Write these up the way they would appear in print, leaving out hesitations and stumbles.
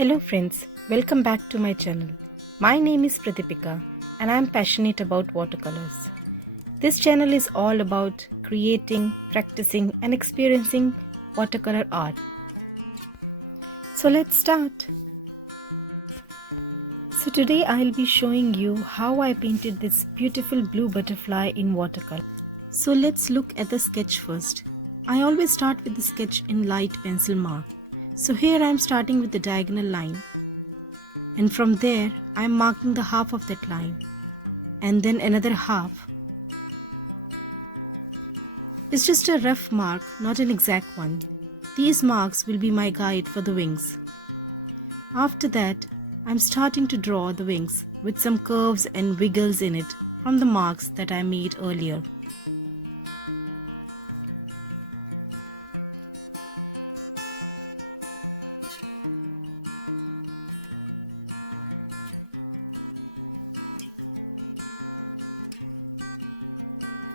Hello friends, welcome back to my channel. My name is Pratipika and I am passionate about watercolors. This channel is all about creating, practicing and experiencing watercolor art. So let's start. So today I'll be showing you how I painted this beautiful blue butterfly in watercolor. So let's look at the sketch first. I always start with the sketch in light pencil mark. So here I am starting with the diagonal line. And from there I am marking the half of that line and then another half. It's just a rough mark, not an exact one. These marks will be my guide for the wings. After that, I'm starting to draw the wings with some curves and wiggles in it from the marks that I made earlier.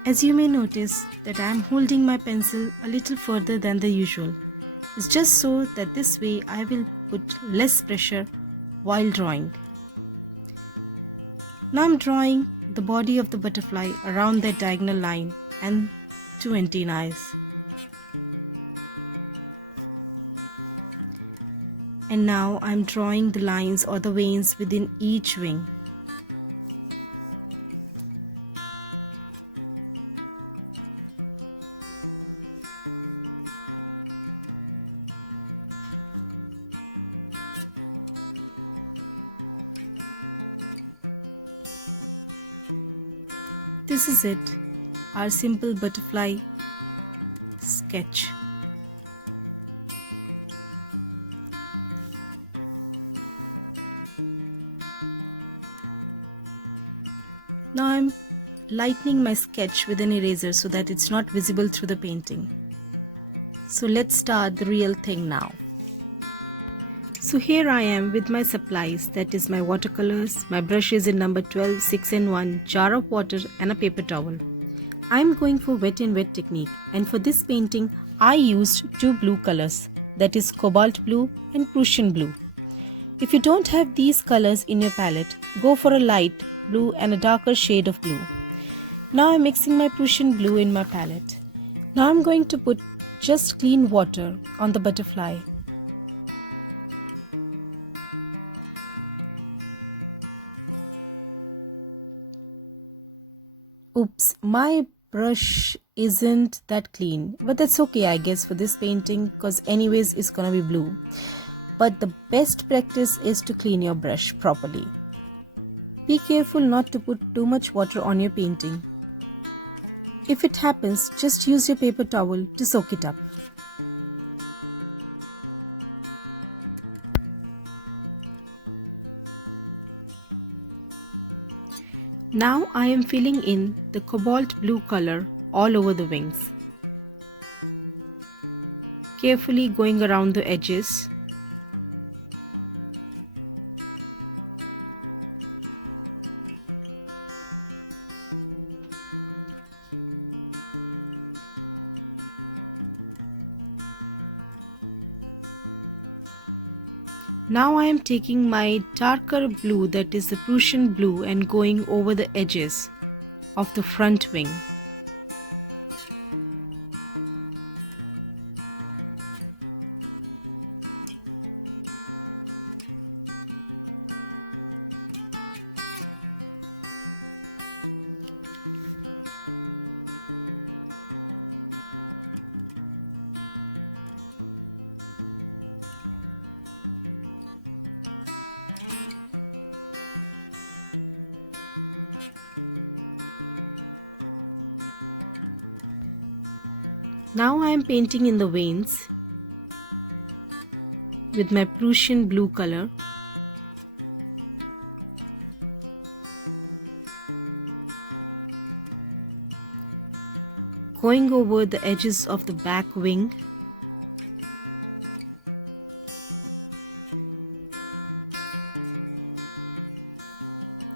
As you may notice that I am holding my pencil a little further than the usual. It's just so that this way I will put less pressure while drawing. Now I'm drawing the body of the butterfly around that diagonal line and two antennae. And now I'm drawing the lines or the veins within each wing. This is it, our simple butterfly sketch. Now I'm lightening my sketch with an eraser so that it's not visible through the painting. So let's start the real thing now. So here I am with my supplies, that is my watercolors, my brushes in number 12, 6 and 1, jar of water and a paper towel. I am going for wet and wet technique, and for this painting I used two blue colors, that is cobalt blue and Prussian blue. If you don't have these colors in your palette, go for a light blue and a darker shade of blue. Now I am mixing my Prussian blue in my palette. Now I am going to put just clean water on the butterfly. Oops, my brush isn't that clean, but that's okay I guess for this painting because anyways it's gonna be blue. But the best practice is to clean your brush properly. Be careful not to put too much water on your painting. If it happens, just use your paper towel to soak it up. Now I am filling in the cobalt blue color all over the wings. Carefully going around the edges. Now I am taking my darker blue, that is the Prussian blue, and going over the edges of the front wing. Now I am painting in the veins with my Prussian blue color. Going over the edges of the back wing.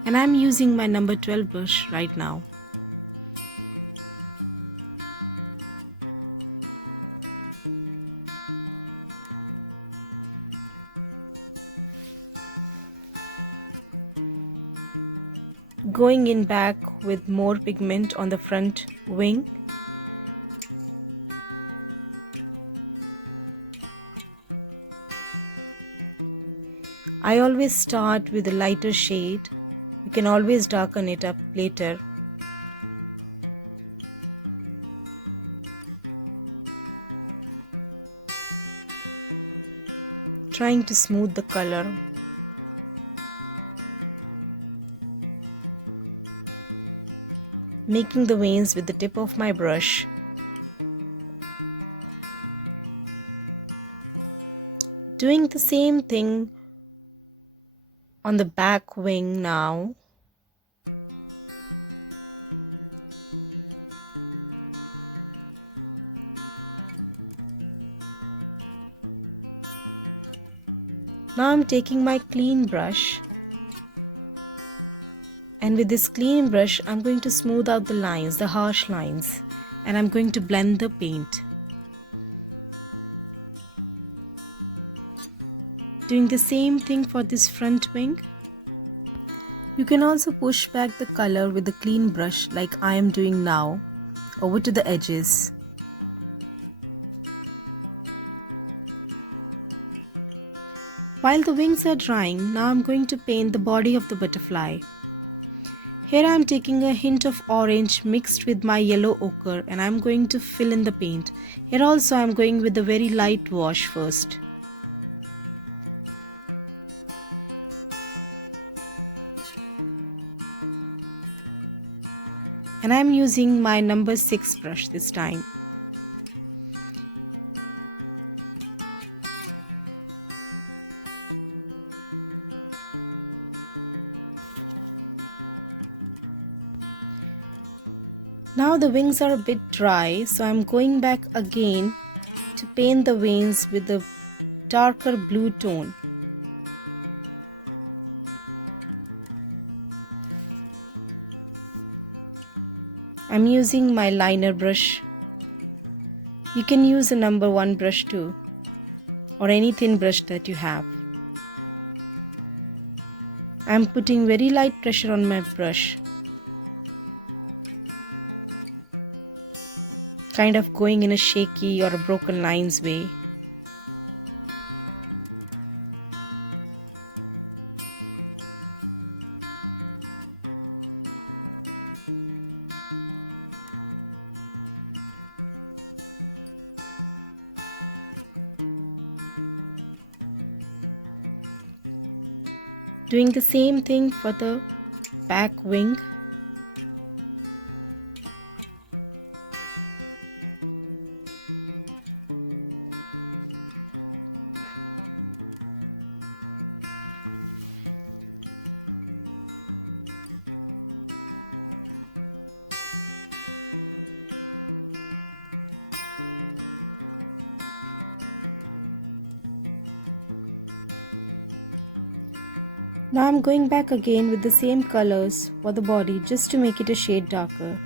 And I am using my number 12 brush right now. Going in back with more pigment on the front wing. I always start with a lighter shade. You can always darken it up later. Trying to smooth the color. Making the veins with the tip of my brush. Doing the same thing on the back wing now. Now I'm taking my clean brush, and with this clean brush I'm going to smooth out the lines, the harsh lines, and I'm going to blend the paint. Doing the same thing for this front wing. You can also push back the color with the clean brush like I am doing now over to the edges. While the wings are drying, now I'm going to paint the body of the butterfly. Here I am taking a hint of orange mixed with my yellow ochre and I am going to fill in the paint. Here also I am going with a very light wash first. And I am using my number 6 brush this time. Now the wings are a bit dry, so I'm going back again to paint the wings with a darker blue tone. I'm using my liner brush. You can use a number 1 brush too, or any thin brush that you have. I'm putting very light pressure on my brush, kind of going in a shaky or a broken lines way. Doing the same thing for the back wing. Now I'm going back again with the same colors for the body just to make it a shade darker.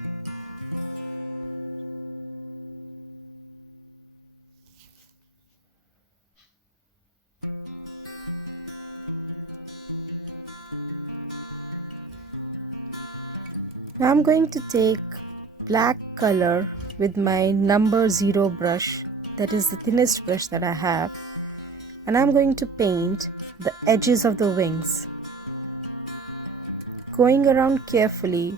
Now I'm going to take black color with my number 0 brush, that is the thinnest brush that I have, and I'm going to paint the edges of the wings, going around carefully,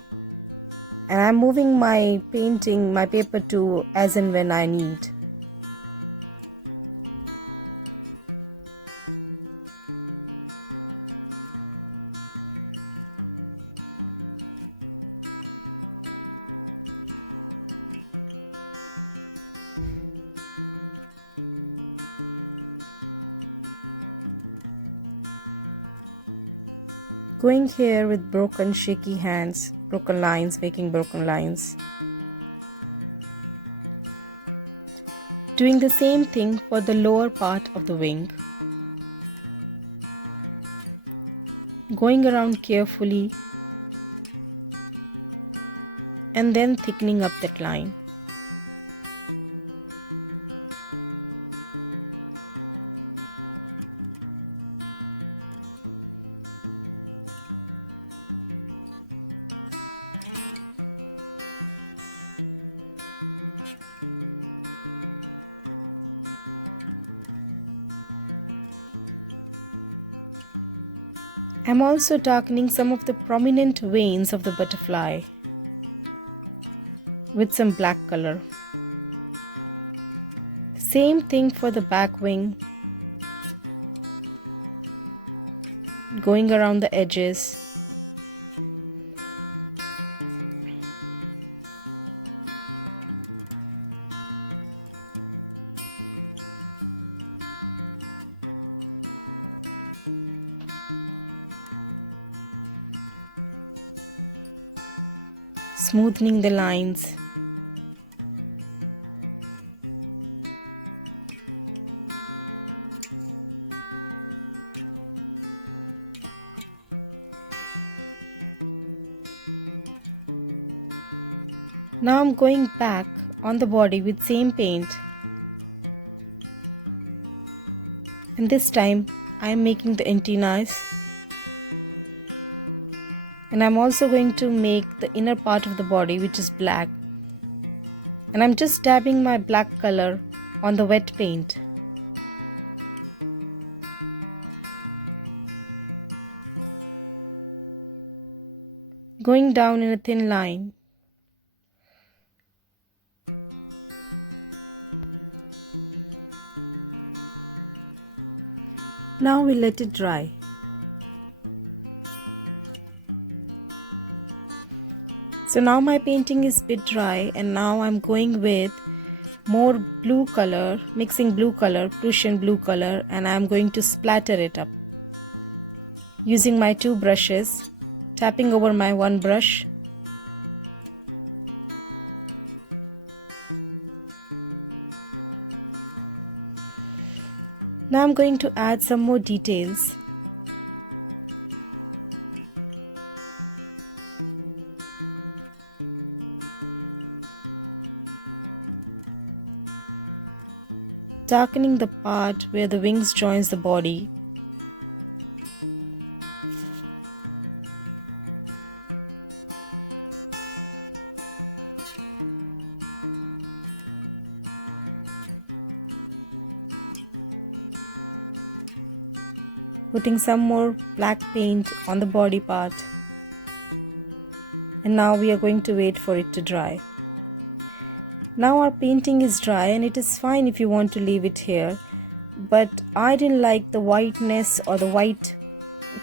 and I'm moving my paper to as and when I need. Going here with broken shaky hands, broken lines, making broken lines. Doing the same thing for the lower part of the wing. Going around carefully and then thickening up that line. I'm also darkening some of the prominent veins of the butterfly with some black color. Same thing for the back wing, going around the edges. Smoothing the lines. Now I'm going back on the body with same paint, and this time I am making the antennas, and I'm also going to make the inner part of the body, which is black, and I'm just dabbing my black color on the wet paint. Going down in a thin line. Now we let it dry. So now my painting is a bit dry, and now I'm going with more blue color, mixing blue color, Prussian blue color, and I'm going to splatter it up. Using my two brushes, tapping over my one brush. Now I'm going to add some more details. Darkening the part where the wings joins the body. Putting some more black paint on the body part. And now we are going to wait for it to dry. Now our painting is dry, and it is fine if you want to leave it here, but I didn't like the whiteness or the white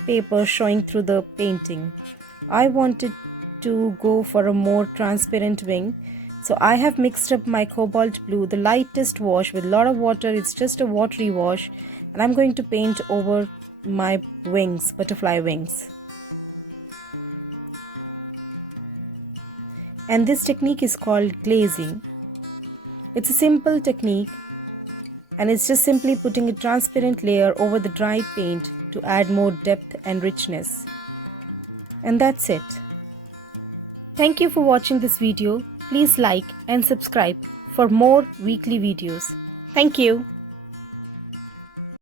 paper showing through the painting. I wanted to go for a more transparent wing, so I have mixed up my cobalt blue, the lightest wash, with a lot of water. It's just a watery wash, and I'm going to paint over my wings, butterfly wings. And this technique is called glazing. It's a simple technique, and it's just simply putting a transparent layer over the dry paint to add more depth and richness. And that's it. Thank you for watching this video. Please like and subscribe for more weekly videos. Thank you.